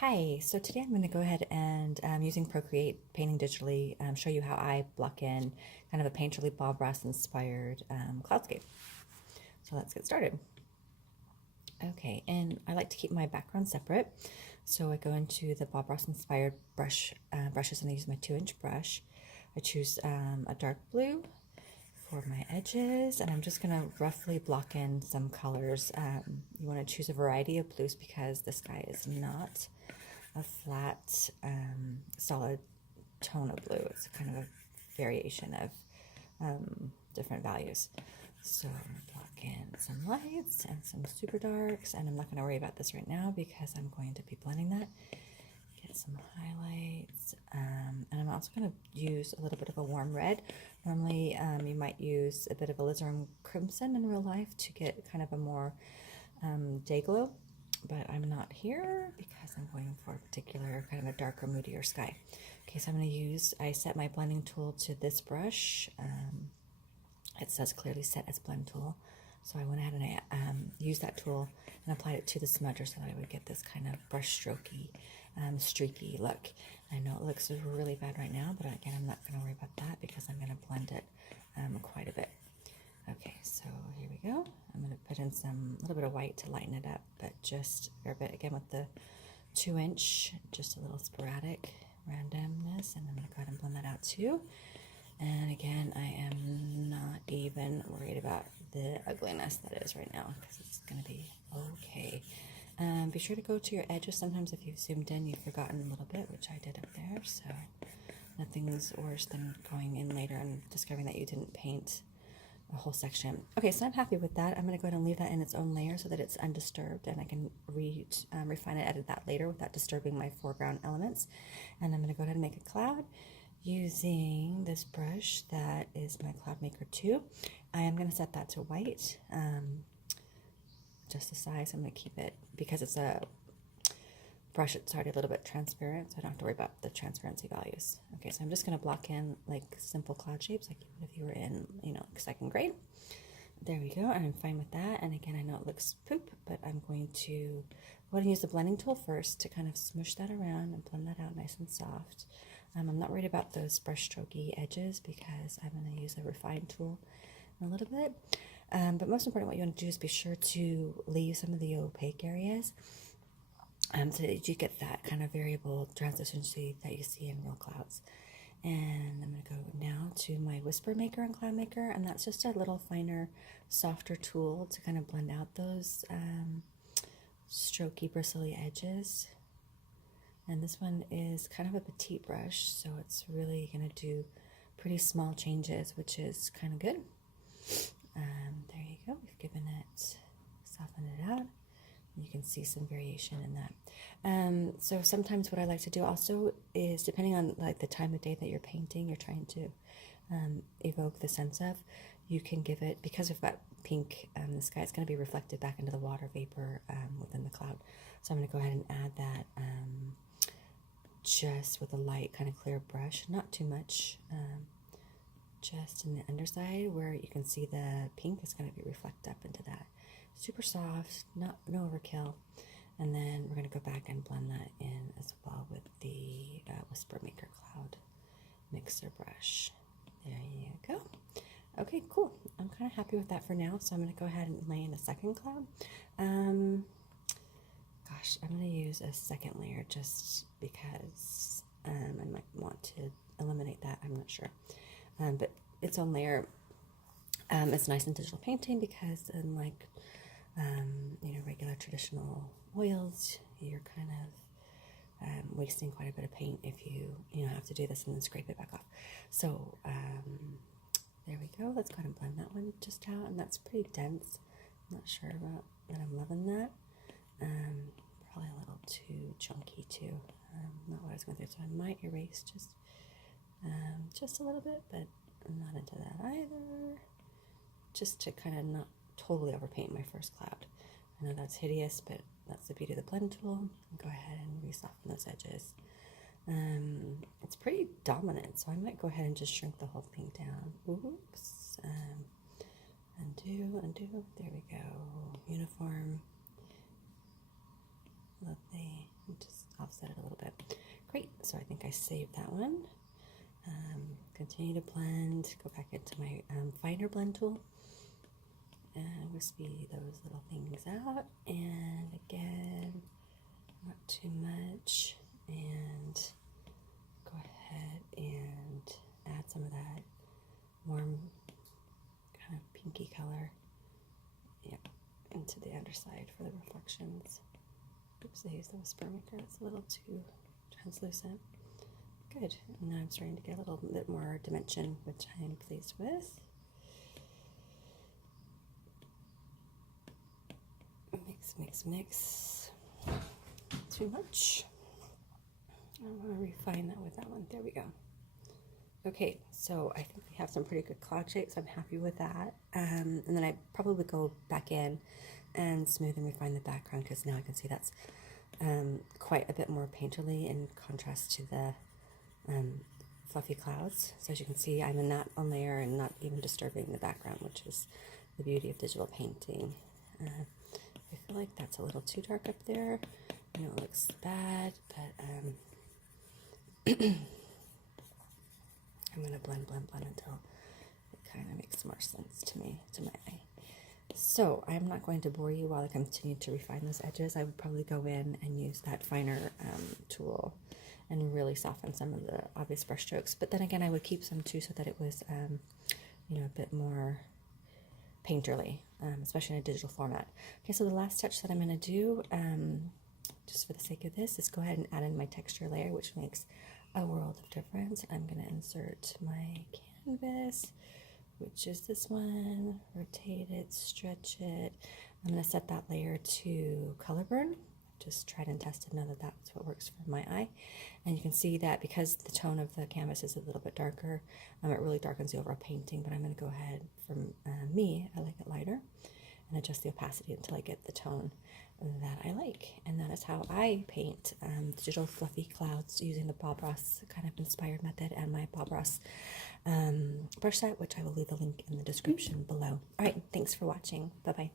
Hi, so today I'm going to go ahead and using Procreate painting digitally show you how I block in kind of a Painterly Bob Ross inspired cloudscape. So let's get started. Okay, and I like to keep my background separate. So I go into the Bob Ross inspired brushes and I use my 2-inch brush. I choose a dark blue for my edges, and I'm just going to roughly block in some colors. You want to choose a variety of blues because the sky is not a flat, solid tone of blue. It's kind of a variation of different values. So I'm going to block in some lights and some super darks, and I'm not going to worry about this right now because I'm going to be blending that. Get some highlights, and I'm also going to use a little bit of a warm red. Normally you might use a bit of alizarin crimson in real life to get kind of a more day glow, but I'm not here because I'm going for a particular kind of a darker, moodier sky. Okay, so I'm going to I set my blending tool to this brush. It says clearly set as blend tool. So I went ahead and I used that tool and applied it to the smudger so that I would get this kind of brush strokey, streaky look. I know it looks really bad right now, but again, I'm not going to worry about that because I'm going to blend it quite a bit. Okay, so here we go. I'm going to put in a little bit of white to lighten it up, but just a bit again with the 2-inch, just a little sporadic randomness, and I'm going to go ahead and blend that out too. And again, I am not even worried about the ugliness that is right now because it's going to be okay. Be sure to go to your edges. Sometimes if you've zoomed in, you've forgotten a little bit, which I did up there. So nothing's worse than going in later and discovering that you didn't paint a whole section. Okay, so I'm happy with that. I'm going to go ahead and leave that in its own layer so that it's undisturbed, and I can refine it, edit that later without disturbing my foreground elements. And I'm going to go ahead and make a cloud using this brush that is my Cloud Maker 2. I am going to set that to white, just the size. I'm going to keep it, because it's a brush, it's already a little bit transparent, so I don't have to worry about the transparency values. Okay, so I'm just going to block in like simple cloud shapes like you would if you were in, like 2nd grade. There we go, and I'm fine with that. And again, I know it looks poop, but I'm going to go ahead and use the blending tool first to kind of smush that around and blend that out nice and soft. I'm not worried about those brush strokey edges because I'm going to use a refine tool in a little bit. But most important, what you want to do is be sure to leave some of the opaque areas so that you get that kind of variable transition that you see in real clouds. And I'm going to go now to my Whisper Maker and Cloud Maker, and that's just a little finer, softer tool to kind of blend out those strokey, bristly edges. And this one is kind of a petite brush, so it's really going to do pretty small changes, which is kind of good. There you go. We've given it, softened it out. You can see some variation in that. So sometimes what I like to do also is, depending on like the time of day that you're painting, you're trying to evoke the sense of, you can give it, because we've got pink in the sky, it's going to be reflected back into the water vapor within the cloud. So I'm going to go ahead and add that just with a light kind of clear brush, not too much, just in the underside where you can see the pink is going to be reflected up into that. Super soft, no overkill. And then we're going to go back and blend that in as well with the Whisper Maker Cloud Mixer brush. There you go. Okay, cool. I'm kind of happy with that for now, so I'm going to go ahead and lay in a 2nd cloud. Gosh, I'm going to use a 2nd layer just because I might want to eliminate that. I'm not sure. But its own layer, it's nice in digital painting because unlike regular traditional oils, you're kind of wasting quite a bit of paint if you have to do this and then scrape it back off. So there we go. Let's go ahead and blend that one just out, and that's pretty dense. I'm not sure about that. I'm loving that. Probably a little too chunky too. Not what I was going through, so I might erase just a little bit, but I'm not into that either. Just to kind of not totally overpaint my first cloud. I know that's hideous, but that's the beauty of the blend tool. Go ahead and re-soften those edges. It's pretty dominant, so I might go ahead and just shrink the whole thing down. Oops. Undo. There we go. Uniform. Lovely. Just so I think I saved that one. Continue to blend, go back into my finer blend tool, and wispy those little things out, and again, not too much, and go ahead and add some of that warm kind of pinky color, into the underside for the reflections. Oops, I used the whisper maker, it's a little too translucent. Good, and now I'm starting to get a little bit more dimension, which I am pleased with. Mix, mix, mix. Too much. I want to refine that with that one. There we go. Okay, so I think we have some pretty good cloud shapes. I'm happy with that. And then I probably would go back in and smooth and refine the background, because now I can see that's quite a bit more painterly in contrast to the fluffy clouds. So as you can see, I'm in that one layer and not even disturbing the background, which is the beauty of digital painting. I feel like that's a little too dark up there. I know it looks bad, but I'm going to blend until it kind of makes more sense to me, to my eye. So I'm not going to bore you while I continue to refine those edges. I would probably go in and use that finer tool and really soften some of the obvious brush strokes. But then again, I would keep some too, so that it was, a bit more painterly, especially in a digital format. Okay, so the last touch that I'm going to do, just for the sake of this, is go ahead and add in my texture layer, which makes a world of difference. I'm going to insert my canvas, which is this one, rotate it, stretch it. I'm going to set that layer to color burn. Just tried and tested, know that that's what works for my eye. And you can see that because the tone of the canvas is a little bit darker, it really darkens the overall painting, but I'm going to go ahead, for me, I like it lighter, and adjust the opacity until I get the tone that I like. And that is how I paint digital fluffy clouds using the Bob Ross kind of inspired method and my Bob Ross brush set, which I will leave the link in the description below. All right, thanks for watching. Bye-bye.